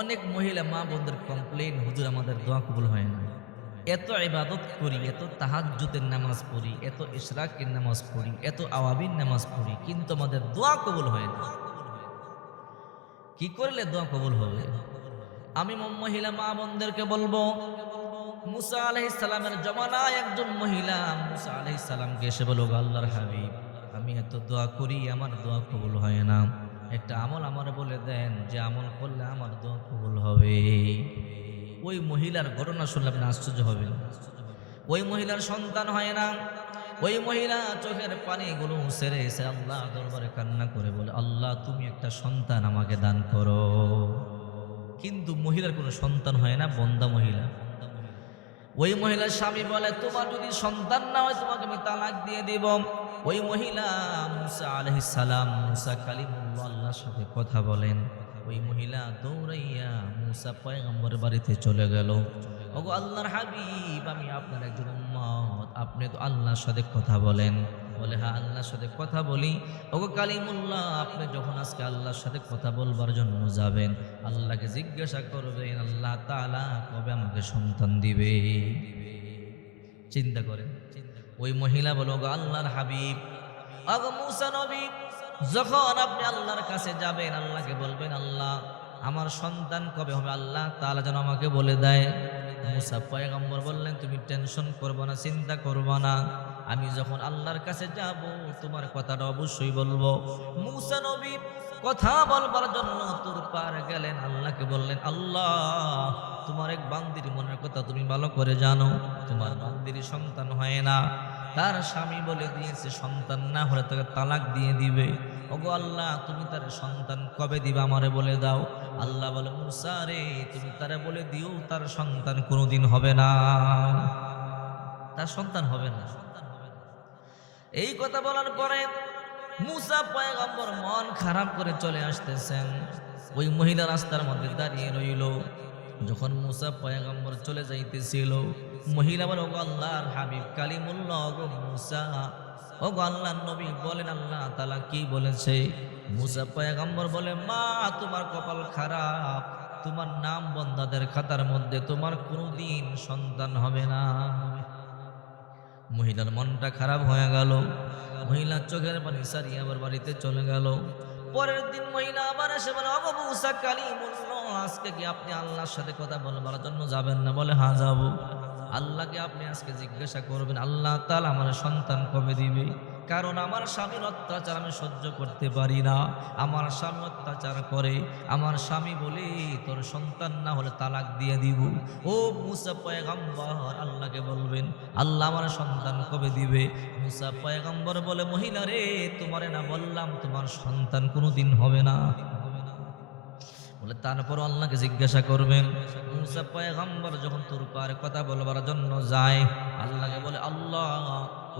অনেক মহিলা মা বোনদের কমপ্লেইন, হুজুর আমাদের দোয়া কবুল হয় না। এত ইবাদত করি, এত তাহাজ্জুদের নামাজ পড়ি, এত ইশরাকের নামাজ পড়ি, এত আওয়াবিন নামাজ পড়ি, কিন্তু আমাদের দোয়া কবুল হয় না। কি করলে দোয়া কবুল হবে? আমি মহিলা মা বোনদেরকে বলবো, মুসা আলাইহিস সালামের জমানায় একজন মহিলা মুসা আলাইহিস সালামকে এসে বলল, আল্লাহর হাবিব, আমি এত দোয়া করি, আমার দোয়া কবুল হয় না। একটা আমল আমার বলে দেন, যে আমল করলে আমার দোয়া কবুল হবে। ওই মহিলার ঘটনা শুনলে আপনি আশ্চর্য হবেন। ওই মহিলার সন্তান হয় না। ওই মহিলা চোখের পানিগুলো ছেড়ে এসে আল্লাহ দরবারে কান্না করে বলে, আল্লাহ তুমি একটা সন্তান আমাকে দান করো। কিন্তু মহিলার কোনো সন্তান হয় না, বন্দা মহিলা। ওই মহিলার স্বামী বলে, তোমার যদি সন্তান না হয় তোমাকে আমি তালাক দিয়ে দিব। ওই মহিলা মুসা আলাইহিস সালাম, মুসা কালিমুল্লাহ, আল্লাহর সাথে কথা বলেন। ওই মহিলা দৌড়াইয়া মুসা পয়গম্বরের বাড়িতে চলে গেল। ওগো আল্লাহর হাবিব, আমি আপনার একজন উম্মত, আপনি তো আল্লাহর সাথে কথা বলেন। বলে, হ্যাঁ আল্লাহর সাথে কথা বলি। ওগো কালিমুল্লাহ, আপনি যখন আজকে আল্লাহর সাথে কথা বলবার জন্য যাবেন, আল্লাহকে জিজ্ঞাসা করবেন আল্লাহ তাআলা কবে আমাকে সন্তান দিবে। চিন্তা করেন। ওই মহিলা বলো, ওগো আল্লাহর হাবিব, ওগো মুসা নবী, যখন আপনি আল্লাহর কাছে যাবেন, আল্লাহকে বলবেন, আল্লাহ আমার সন্তান কবে হবে, আল্লাহ তাআলা যেন আমাকে বলে দেয়। মুসা পয়গম্বর বললেন, তুমি টেনশন করবে না, চিন্তা করবে না, আমি যখন আল্লাহর কাছে যাব তোমার কথাটা অবশ্যই বলবো। মুসা নবী কথা বলবার জন্য তোর পার গেলেন, আল্লাহকে বললেন, আল্লাহ তোমার এক বান্দির মনের কথা তুমি ভালো করে জানো। তোমার বান্দির সন্তান হয় না, তার স্বামী বলে দিয়েছে সন্তান না হলে তাকে তালাক দিয়ে দিবে। ওগো আল্লাহ, তুমি তার সন্তান কবে দিবা আমারে বলে দাও। আল্লাহ বলে, মুসা রে, তুমি তারে বলে দিও তার সন্তান কোনোদিন হবে না, তার সন্তান হবে না। এই কথা বলার পরে মুসা পয়গম্বর মন খারাপ করে চলে আসতেছেন। ওই মহিলা রাস্তার মধ্যে দাঁড়িয়ে রইল। যখন মুসা পয়গম্বর চলে যাইতেছিল, মহিলা বলে, ওগো আল্লাহর হাবিব কালিমুল্লাহ, ওগো মুসা, ওগো আল্লাহর নবী বলেন আল্লাহ তাআলা কি বলেছে। মুসা পয়গম্বর বলে, মা তোমার কপাল খারাপ, তোমার নাম বন্দাদের খাতার মধ্যে তোমার কোনোদিন সন্তান হবে না। মহিলার মনটা খারাপ হয়ে গেল। মহিলা চোখের পানি সারিয়ে আবার বাড়িতে চলে গেল। পরের দিন মহিলা আবার এসে বলে, ওগো মুসা কালিমুল্লাহ, আজকে কি আপনি আল্লাহর সাথে কথা বলবার জন্য যাবেন না? বলে, হ্যাঁ যাব। আল্লাহকে আপনি আজকে জিজ্ঞাসা করবেন, আল্লাহ তাআলা আমার সন্তান কবে দিবে, কারণ আমার স্বামীর অত্যাচার আমি সহ্য করতে পারি না। আমার স্বামী অত্যাচার করে, আমার স্বামী বলে তোর সন্তান না হলে তালাক দিয়ে দিব। ও মুসা পয়গম্বর আল্লাহকে বলবেন, আল্লাহ আমার সন্তান কবে দিবে। মুসা পয়গম্বর বলে, মহিলা রে, তোমারে না বললাম তোমার সন্তান কোনোদিন হবে না। বলে, তারপর আল্লাহকে জিজ্ঞাসা করবেন। মুসা পয়গম্বর যখন তোর পারে কথা বলবার জন্য যায়, আল্লাহকে বলে, আল্লাহ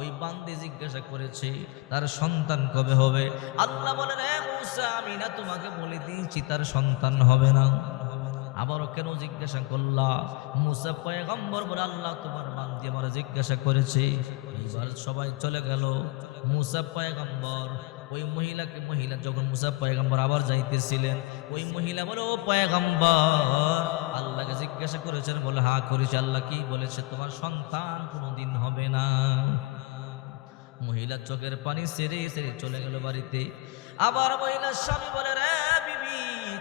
ওই বান্দি জিজ্ঞাসা করেছে তার সন্তান কবে হবে। আল্লাহ বলেন, হে মুসা, আমি না তোমাকে বলে দিয়েছি তার সন্তান হবে না? আবারও কেন জিজ্ঞাসা করলা? মুসা পয়গম্বর বলে, আল্লাহ তোমার বান্দি আমার জিজ্ঞাসা করেছে। এইবার সবাই চলে গেল। মুসা পয়গম্বর ওই মহিলা যখন মুসা পয়গম্বর আবার যাইতেছিলেন, ওই মহিলা বলে, ও পয়গম্বর আল্লাহকে জিজ্ঞাসা করেছেন? বলে, হ্যাঁ করেছে। আল্লাহ কি বলেছে? তোমার সন্তান কোনোদিন হবে না। মহিলা চোখের পানি সেরে সেরে চলে গেল বাড়িতে। আবার মহিলার স্বামী বলে, রে বিবি,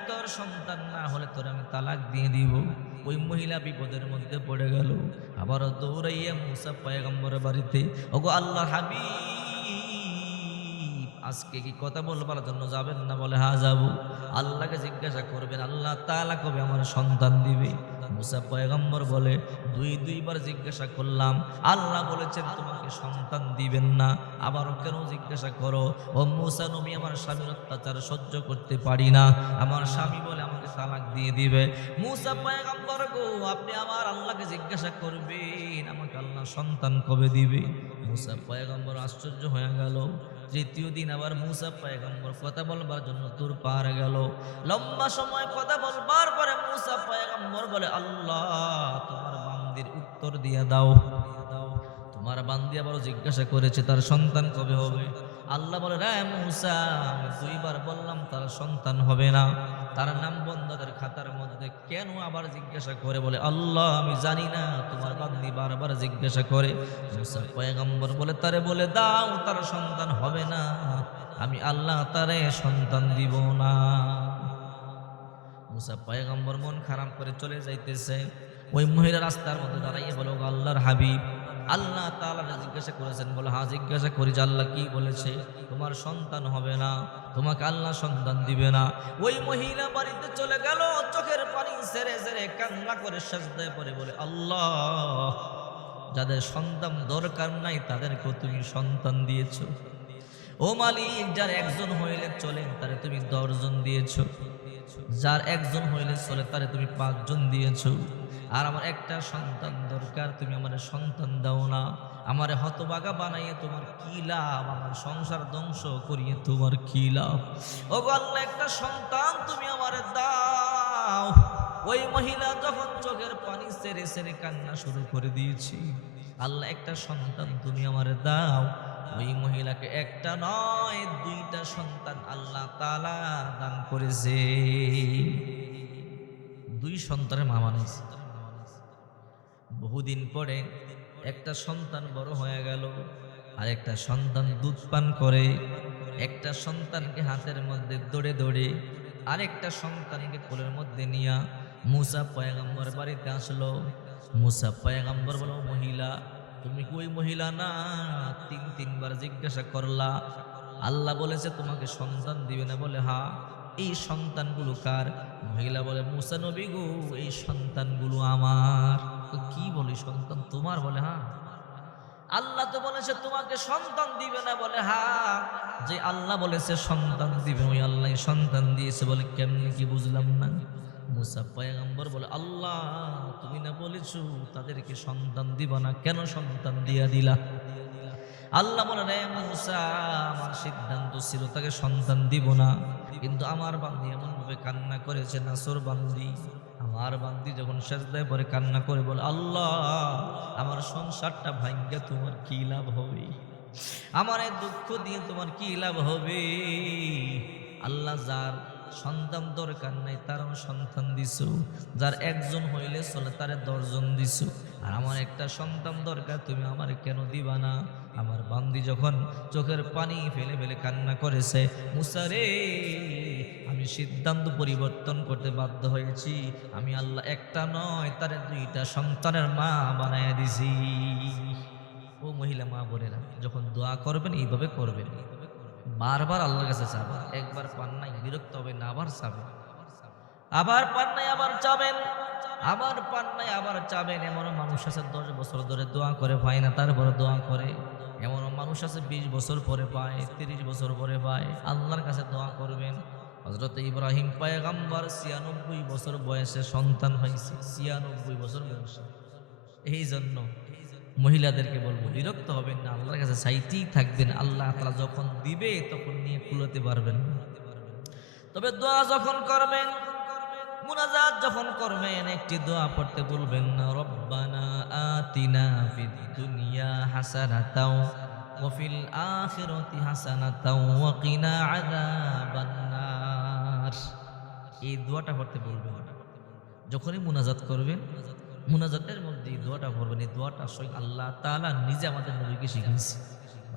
তোর সন্তান না হলে তোর আমি তালাক দিয়ে দিব। ওই মহিলা বিপদের মধ্যে পড়ে গেল। আবার দৌড়াইয়া মুসা পয়গম্বরের বাড়িতে, ওগো আল্লাহর হাবিব, আজকে কি কথা বলবার জন্য যাবেন না? বলে, হ্যাঁ যাব। আল্লাহকে জিজ্ঞাসা করবেন, আল্লাহ তাআলা কবে আমার সন্তান দিবে। মুসা পয়গম্বর বলে, দুইবার জিজ্ঞাসা করলাম, আল্লাহ বলেছেন তোমাকে সন্তান দিবেন না, আবারও কেন জিজ্ঞাসা করো? ও মুসা নবী, আমার স্বামীর অত্যাচার সহ্য করতে পারি না, আমার স্বামী বলে আমাকে তালাক দিয়ে দিবে। মুসা পয়গম্বর গো, আপনি আমার আল্লাহকে জিজ্ঞাসা করবেন আমাকে আল্লাহ সন্তান কবে দিবে। মুসা পয়গম্বর আশ্চর্য হয়ে গেল। তৃতীয় দিন আবার মুসা পয়গম্বর কথা বলবার জন্য তোর পার গেল। লম্বা সময় কথা বলবার পরে মুসা পয়গম্বর বলে, আল্লাহ তোমার বান্দির উত্তর দিয়ে দাও। তোমার বান্দি আবারও জিজ্ঞাসা করেছে তার সন্তান কবে হবে। আল্লাহ বলে, রে মুসা, আমি দুইবার বললাম তার সন্তান হবে না। তার নাম বন্দাদের খাতার মধ্যে। কেন আবার জিজ্ঞাসা করে? বলে আল্লাহ আমি জানি না, তোমার বান্দি বারবার জিজ্ঞাসা করে। মুসা পয়গম্বর বলে তারে বলে দাও তার সন্তান হবে না, আমি আল্লাহ তারে সন্তান দিব না। মুসা পয়গম্বর মন খারাপ করে চলে যাইতেছে। ওই মহিলা রাস্তার মধ্যে দাঁড়াইয়ে বলো আল্লাহর হাবিব, আল্লাহ তাআলা জিজ্ঞাসা করেছেন? বলে হ্যাঁ জিজ্ঞাসা করি। যে আল্লাহ কি বলেছে? তোমার সন্তান হবে না, তোমাকে আল্লাহ সন্তান দিবে না। ওই মহিলা বাড়িতে চলে গেল, চোখের পানি ছেড়ে ছেড়ে কান্না করে সেজদায় পড়ে বলে আল্লাহ, যাদের সন্তান দরকার নাই তাদেরকেও তুমি সন্তান দিয়েছো। ও মালিক, যার একজন হইলে চলে তারে তুমি 10 জন দিয়েছো, যার একজন হইলে চলে তারে তুমি 5 জন দিয়েছো। আর আমার একটা সন্তান দরকার, তুমি আমার সন্তান দাও না। আমার হতভাগা বানাইয়ে তোমার কি লাভ? আমার সংসার ধ্বংস করিয়ে তোমার কি লাভ? ও আল্লাহ, একটা সন্তান তুমি আমারে দাও। ওই মহিলা যখন চোখের পানি ছেড়ে ছেড়ে কান্না শুরু করে দিয়েছি, আল্লাহ একটা সন্তান তুমি আমারে দাও। ওই মহিলাকে একটা নয় 2টা সন্তান আল্লাহ তাআলা দান করেছে। 2 সন্তানের মা বানাইছে। বহুদিন পরে একটা সন্তান বড় হয়ে গেল, আর একটা সন্তান দুধ পান করে। একটা সন্তানকে হাতের মধ্যে দৌড়ে দৌড়ে আরেকটা সন্তানকে কোলের মধ্যে নিয়া মুসা পয়গম্বর বাড়িতে আসলো। মুসা পয়গম্বর বলো মহিলা, তুমি কি ওই মহিলা না? 3বার জিজ্ঞাসা করলা, আল্লাহ বলেছে তোমাকে সন্তান দিবে না। বলে হ্যাঁ। এই সন্তানগুলো কার? মহিলা বলে মুসা নবী গো, এই সন্তানগুলো আমার। তো কি বলি, সন্তান তোমার? বলে হ্যাঁ। আল্লাহ তো বলেছে তোমাকে সন্তান দিবে না। বলে হ্যাঁ। যে আল্লাহ বলেছে সন্তান দিবে, ওই আল্লাহ সন্তান দিয়েছে। বলে কেমনি কি বুঝলাম না। মুসা পয়গম্বর বলে আল্লাহ তুমি না বলেছো তাদেরকে সন্তান দিবা না, কেন সন্তান দিয়া দিলা? আল্লাহ বলে রে মুসা, আমার সিদ্ধান্ত ছিল তাকে সন্তান দিব না, কিন্তু আমার বান্দি এমন ভাবে কান্না করেছে, নাসর বান্দি, আমার বান্দি যখন সেজদায় পড়ে কান্না করে বলে আল্লাহ আমার সংসারটা ভাঙ্গা তোমার কি লাভ হবে? আমার এই দুঃখ দিয়ে তোমার কি লাভ হবে? আল্লাহ যার সন্তান দরকার নাই তারও সন্তান দিছো, যার একজন হইলে চলে তারে 10 জন দিছো, আর আমার একটা সন্তান দরকার, তুমি আমার কেন দিবা না? আমার বান্দি যখন চোখের পানি ফেলে ফেলে কান্না করেছে, মুসা রে আমি সিদ্ধান্ত পরিবর্তন করতে বাধ্য হয়েছি। আমি আল্লাহ একটা নয় তারে 2টা সন্তানের মা বানায় দিছি। ও মহিলা মা বোনেরা, যখন দোয়া করবেন এইভাবে করবেন, বারবার আল্লাহর কাছে চাবেন। একবার পান নাই বিরক্ত হবে না, আবার চাবেন। আবার পান নাই আবার চাবেন, আবার পান নাই আবার চাবেন। এমন মানুষ আছে 10 বছর ধরে দোয়া করে পায় না, তারপরে দোয়া করে। এমন মানুষ আছে 20 বছর পরে পায়, 30 বছর পরে পায়। আল্লাহর কাছে দোয়া করবেন। হযরত ইব্রাহিম পয়গম্বর 96 বছর বয়সে সন্তান হয়েছে, 96 বছর বয়সে। এই জন্য মহিলাদেরকে বলবো বিরক্ত হবেন না, আল্লাহর কাছে চাইতেই থাকবেন। আল্লাহ তাআলা যখন দিবে তখন নিয়ে কুলাতে পারবেন। তবে দোয়া যখন করবেন, মুনাজাত যখন করবেন, একটি দোয়া পড়তে বলবেন না, রব্বানা আতিনা ফিদ দুনিয়া হাসানাতাও ওয়া ফিল আখিরাতি হাসানাতাও ওয়া কিনা আযাবান নার। এই দোয়াটা পড়তে বলবেন যখনই মুনাজাত করবেন। মুনাজাতের মধ্যে এই দোয়াটা পড়বেন। এই দোয়াটা স্বয়ং আল্লাহ তাআলা নিজে আমাদের নবীকে শিখিয়েছে।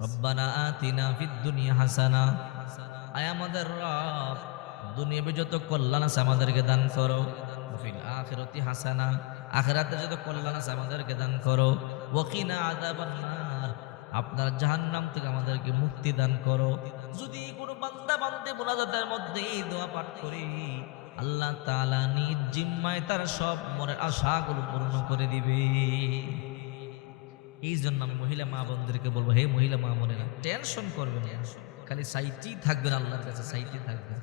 রব্বানা আতিনা ফিদ দুনিয়া হাসানা, আয় আমাদের রব দুনিয়াতে যত কল্যাণ আছে আমাদেরকে দান করো। ফিল আখিরাতি হাসানা, আখিরাতে যত কল্যাণ আছে আমাদেরকে দান করো। ওয়া কিনা আযাবান নার, আপনার জাহান্নাম থেকে আমাদেরকে মুক্তি দান করো। যদি কোনো বান্দা বান্দে মুনাজাতের মধ্যে এই দোয়া পাঠ করি, আল্লাহ তাআলা নিজ জিম্মায় তার সব মনের আশাগুলো পূর্ণ করে দিবে। এই জন্য আমি মহিলা মা বোনদেরকে বলবো, হে মহিলা মা বোনেরা, টেনশন করবেন না, খালি চাইতেই থাকবেন আল্লাহর কাছে, চাইতে থাকবেন।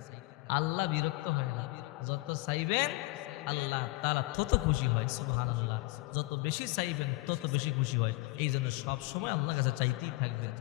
আল্লাহ বিরক্ত হয় না, যত চাইবেন আল্লাহ তাআলা তত খুশি হয়। সুবহানাল্লাহ, যত বেশি চাইবেন তত বেশি খুশি হয়। এই জন্য সব সময় আল্লাহর কাছে চাইতেই থাকবেন।